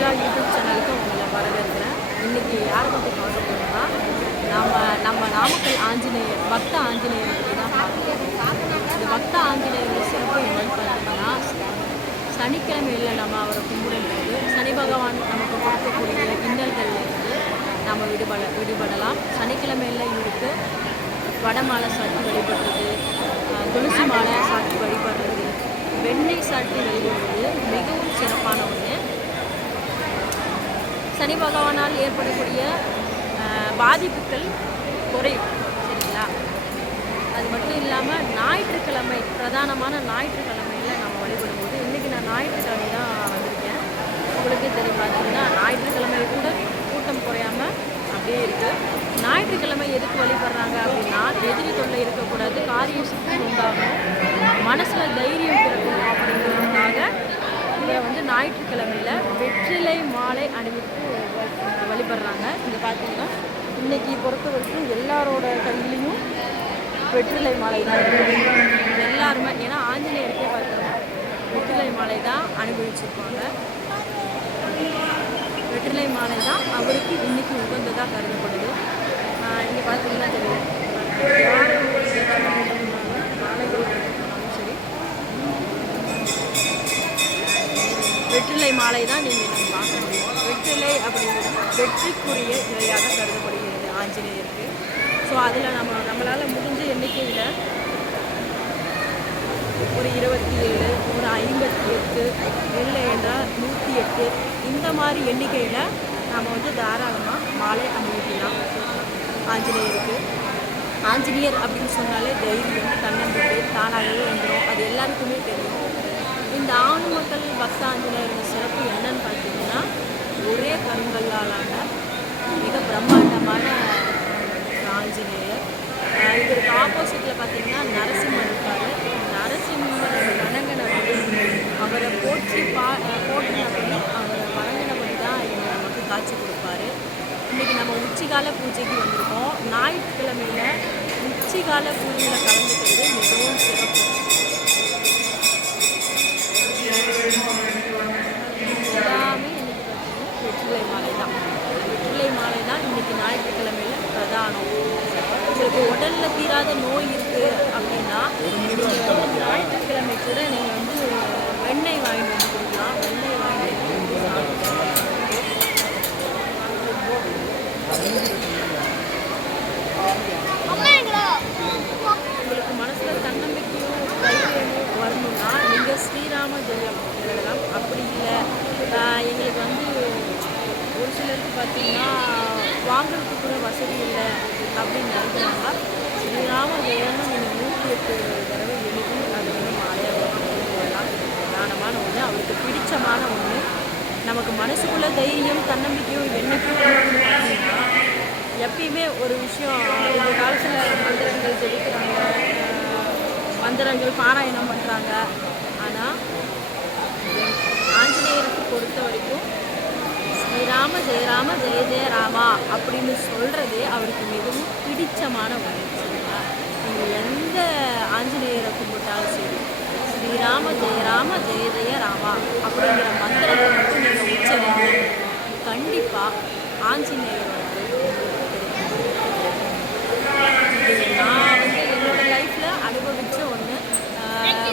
எல்லா யூடியூப் சேனலுக்கும் உங்களை வரவேற்கிறேன். இன்றைக்கி யாரை பற்றி பார்க்க போகிறோம்னா நம்ம நம்ம நாமக்கல் ஆஞ்சநேயர் பக்த ஆஞ்சநேயர் பற்றி தான் இந்த பக்த ஆஞ்சநேயர் சிறப்பு என்னன்னு பார்த்தீங்கன்னா சனிக்கிழமையில் நம்ம அவரை கும்பிடும்போது சனி பகவான் நமக்கு கொடுக்கக்கூடிய இன்னல்கள்லேருந்து நம்ம விடுபட விடுபடலாம். சனிக்கிழமையில் இவருக்கு வடமாலை சாட்டி வழிபடுறது துளசி மாலை சாட்டி வழிபடுறது வெண்ணெய் சாட்டி வழிபடுறது மிகவும் சிறப்பான ஒன்று. சனி பகவானால் ஏற்படக்கூடிய பாதிப்புகள் குறையும் சரிங்களா? அது மட்டும் இல்லாமல் ஞாயிற்றுக்கிழமை பிரதானமான ஞாயிற்றுக்கிழமையில் நம்ம வழிபடும்போது இன்றைக்கி நான் ஞாயிற்றுக்கிழமை தான் வந்திருக்கேன். உங்களுக்கே தெரியும் பார்த்தீங்கன்னா ஞாயிற்றுக்கிழமை கூட கூட்டம் குறையாம அப்படியே இருக்குது ஞாயிற்றுக்கிழமை எதுக்கு வழிபடுறாங்க அப்படின்னா எதிரி தொல்லை இருக்கக்கூடாது காரிய சக்தி உண்டாகும் மனசில் தைரியம் பிறக்கும் அப்படிங்கிறதுக்காக இதை வந்து ஞாயிற்றுக்கிழமையில் மாலை அணிவித்து வழிபடுறாங்க. இங்கே பார்த்தீங்கன்னா இன்னைக்கு பொறுத்த வரைக்கும் எல்லாரோட கையிலையும் வெற்றிலை மாலை தான் எல்லாருமே ஏன்னா ஆஞ்சநேயருக்கே பார்த்தோம்னா வெற்றிலை மாலை தான் அனுபவிச்சிருப்பாங்க வெற்றிலை மாலை தான் அவருக்கு இன்னைக்கு உகந்ததாக கருதப்படுது. இங்கே பார்த்தீங்கன்னா தெரியும் யார் சரி. வெற்றிலை மாலை தான் நீங்கள் பார்க்க வெற்றிலை அப்படிங்கிறது வெற்றிக்குரிய இலையாக கருதப்படுகிறது ஆஞ்சநேயருக்கு. ஸோ அதில் நம்ம நம்மளால் முடிஞ்ச எண்ணிக்கையில் ஒரு இருபத்தி ஏழு ஒரு ஐம்பத்தி எட்டு இல்லை என்றால் நூற்றி எட்டு இந்த மாதிரி எண்ணிக்கையில் நம்ம வந்து தாராளமாக மாலை அணிவிக்கலாம் ஆஞ்சநேயருக்கு. ஆஞ்சநேயர் அப்படின்னு சொன்னாலே தைரியம் தன்னம்பிக்கை தானாகவே வந்துடும் அது எல்லாருக்குமே தெரியும். இந்த ஆண் மக்கள் பக்த ஆஞ்சநேயரோட சிறப்பு என்னன்னு பார்த்தீங்கன்னா கருங்கல்லாலான மிக பிரம்மாண்டமான ஆஞ்சநேயர் ஆஹ் இவருக்கு ஆப்போசிட்டில் பார்த்தீங்கன்னா நரசிம்மர் இருக்காரு. நரசிம்மரை வணங்கினபடி அவரை போற்றி பா ஆஹ் போற்றினபடி அவரை வணங்கினபடி தான் இவர் நமக்கு காட்சி கொடுப்பாரு. இன்றைக்கி நம்ம உச்சிகால பூஜைக்கு வந்திருக்கோம். ஞாயிற்றுக்கிழமையில் உச்சிகால பூஜையில் கலந்துக்கிறது மிகவும் சிறப்பு எல்லாமே இன்னைக்கு பார்த்தீங்கன்னா வெற்றிலை மாலை தான் வெற்றிலை மாலை தான் இன்னைக்கு ஞாயிற்றுக்கிழமையில் பிரதானம் உங்களுக்கு உடல்ல தீராத நோய் இருக்கு அப்படின்னா நீங்க வந்து ஞாயிற்றுக்கிழமை கூட நீங்கள் வந்து வெண்ணெய் வாங்கிட்டு வந்து கொடுக்கலாம். வெண்ணெய் வாங்கிட்டு உங்களுக்கு மனசில் தன்னம்பிக்கையும் தைரியமும் வரணும்னா நீங்கள் ஸ்ரீராம ஜெயம் எழுதலாம். அப்படி இல்லை. எங்களுக்கு வந்து ஒரு சிலருக்கு பார்த்தீங்கன்னா வாங்குறதுக்கு கூட வசதி இல்லை அப்படின்னு நினைக்கிறாங்க ஸ்ரீராம ஜெயம்னு நீங்கள் நூற்றி எட்டு தடவை எழுதி அது வந்து மாலையாக போடலாம் பிரதானமான ஒன்று அவருக்கு பிடிச்சமான ஒன்று நமக்கு மனசுக்குள்ள தைரியம் தன்னம்பிக்கையும் என்னைக்கும் எப்பயுமே ஒரு விஷயம் இந்த காலத்தில் மந்திரங்கள் ஜெயிக்கிறாங்க மந்திரங்கள் பாராயணம் பண்ணுறாங்க ஆனால் ஆஞ்சநேயருக்கு பொறுத்த வரைக்கும் ஸ்ரீராம ஜெயராம ஜெய ஜெய ராமா அப்படின்னு சொல்கிறதே அவருக்கு மிகவும் பிடிச்சமான ஒன்று எந்த ஆஞ்சநேயரை கும்பிட்டாலும் சரி ஸ்ரீராம ஜெயராம ஜெய ஜெய ராமா அப்படிங்கிற மந்திரத்தை மட்டும் நீங்கள் உச்சரிங்க கண்டிப்பாக ஆஞ்சநேயர் நான் வந்து என்னோடய லைஃப்பில் அனுபவித்த ஒன்று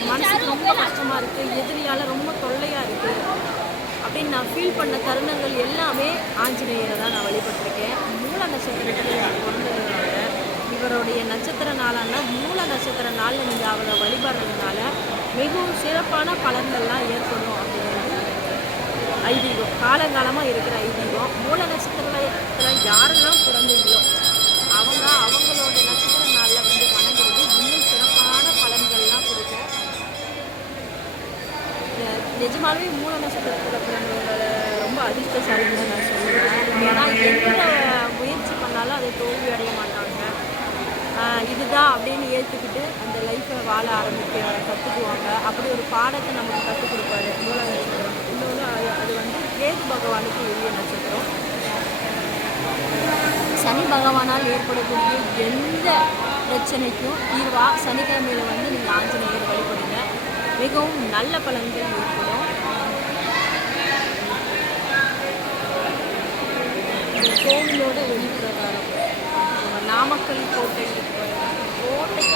மனசுக்கு ரொம்ப கஷ்டமாக இருக்குது எதிரியால் ரொம்ப தொல்லையாக இருக்குது அப்படின்னு நான் ஃபீல் பண்ண தருணங்கள் எல்லாமே ஆஞ்சநேயரை தான் நான் வழிபட்டேன் மூல நட்சத்திரத்தில் பிறந்ததுனால இவருடைய நட்சத்திர நாளான மூல நட்சத்திர நாளில் நீங்கள் அவரை வழிபடுறதுனால மிகவும் சிறப்பான பலன்கள்லாம் ஏற்படும் அப்படிங்கிறது ஐதீகம். காலங்காலமாக இருக்கிற ஐதீகம். மூல நட்சத்திரத்தில் யாரெல்லாம் பிறந்தீங்களோ அவங்க அவங்களோட நட்சத்திர நாளில் வந்து வணங்குறது இன்னும் சிறப்பான பலன்கள்லாம் கொடுக்கும். நிஜமாகவே மூல நட்சத்திரத்தில் பிறந்தவங்களை ரொம்ப அதிர்ஷ்டசாலின்னு நான் சொல்லுவேன். ஏன்னா எந்த முயற்சி பண்ணாலும் அதை தோல்வி அடைய மாட்டாங்க. இதுதான் அப்படின்னு ஏற்றுக்கிட்டு அந்த லைஃப்பை வாழ ஆரம்பிக்க கற்றுக்குவாங்க அப்படி ஒரு பாடத்தை நமக்கு கற்றுக் கொடுப்பாரு மூல நட்சத்திரம் இன்னொன்று அது அது வந்து கேது பகவானுக்கு உரிய நட்சத்திரம். சனி பகவானால் ஏற்படக்கூடிய எந்த பிரச்சனைக்கும் தீர்வாக சனிக்கிழமையில் வந்து நீங்கள் ஆஞ்சநேயர் வழிபடுங்க. மிகவும் நல்ல பலன்கள் ஏற்படும். கோவிலோட வெளிப்பிரகாரம். நாமக்கல் கோட்டை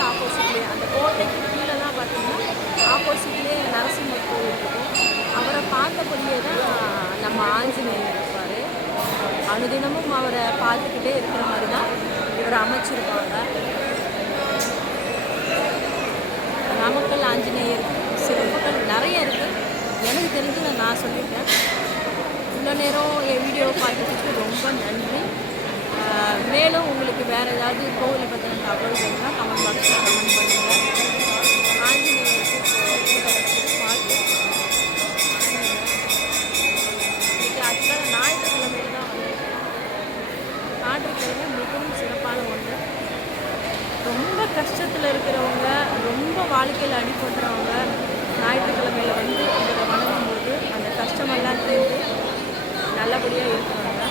ஆப்போசிட்லேயே அந்த கோட்டைக்கு கீழே தான் பார்த்தீங்கன்னா ஆப்போசிட்லேயே நரசிம்மர் கோவில் இருக்கும் அவரை பார்த்தபடியே தான் நம்ம ஆஞ்சநேயர் இருப்பார். அனுதினமும் அவரை பார்த்துக்கிட்டே இருக்கிற மாதிரி தான் இவர் அமைச்சிருப்பாங்க நாமக்கல் ஆஞ்சநேயர் சிறப்புகள் நிறைய இருக்குது எனக்கு தெரிஞ்சு நான் சொல்லிட்டேன். இவ்வளோ நேரம் என் வீடியோ பார்த்ததுக்கு ரொம்ப நன்றி. மேலும் உங்களுக்கு வேறு ஏதாவது கோவிலை பற்றின தகவல் வேணும்னா கமெண்ட் பாக்ஸில் கமெண்ட் பண்ணுங்கள் ஆஞ்சநேயருக்கு ஞாயிற்றுக்கிழமையில தான் வந்திருக்கேன் ஞாயிற்றுக்கிழமை மிகவும் சிறப்பான ஒன்று. ரொம்ப கஷ்டத்தில் இருக்கிறவங்க ரொம்ப வாழ்க்கையில் அடிபடுறவங்க ஞாயிற்றுக்கிழமையில் வந்து இதை வணங்கும்போது அந்த கஷ்டமெல்லாம் தீர்ந்து நல்லபடியாக இருக்கிறாங்க.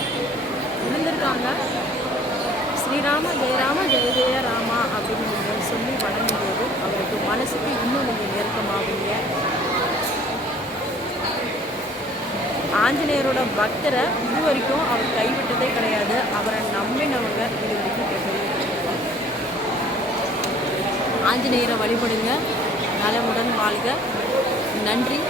இருந்திருக்காங்க. ஸ்ரீராம ஜெயராம ஜெய ஜெய ராமா அப்படின்னு சொல்லி வணங்கும்போது அவருக்கு மனசுக்கு இன்னும் நீங்கள் நெருக்கமாகுங்க ஆஞ்சநேயரோட பக்தரை இது வரைக்கும் அவர் கைவிட்டதே கிடையாது. அவரை நம்பினவங்க இது வரைக்கும் ஆஞ்சநேயரை வழிபடுங்க. நலமுடன் வாழ்க. நன்றி.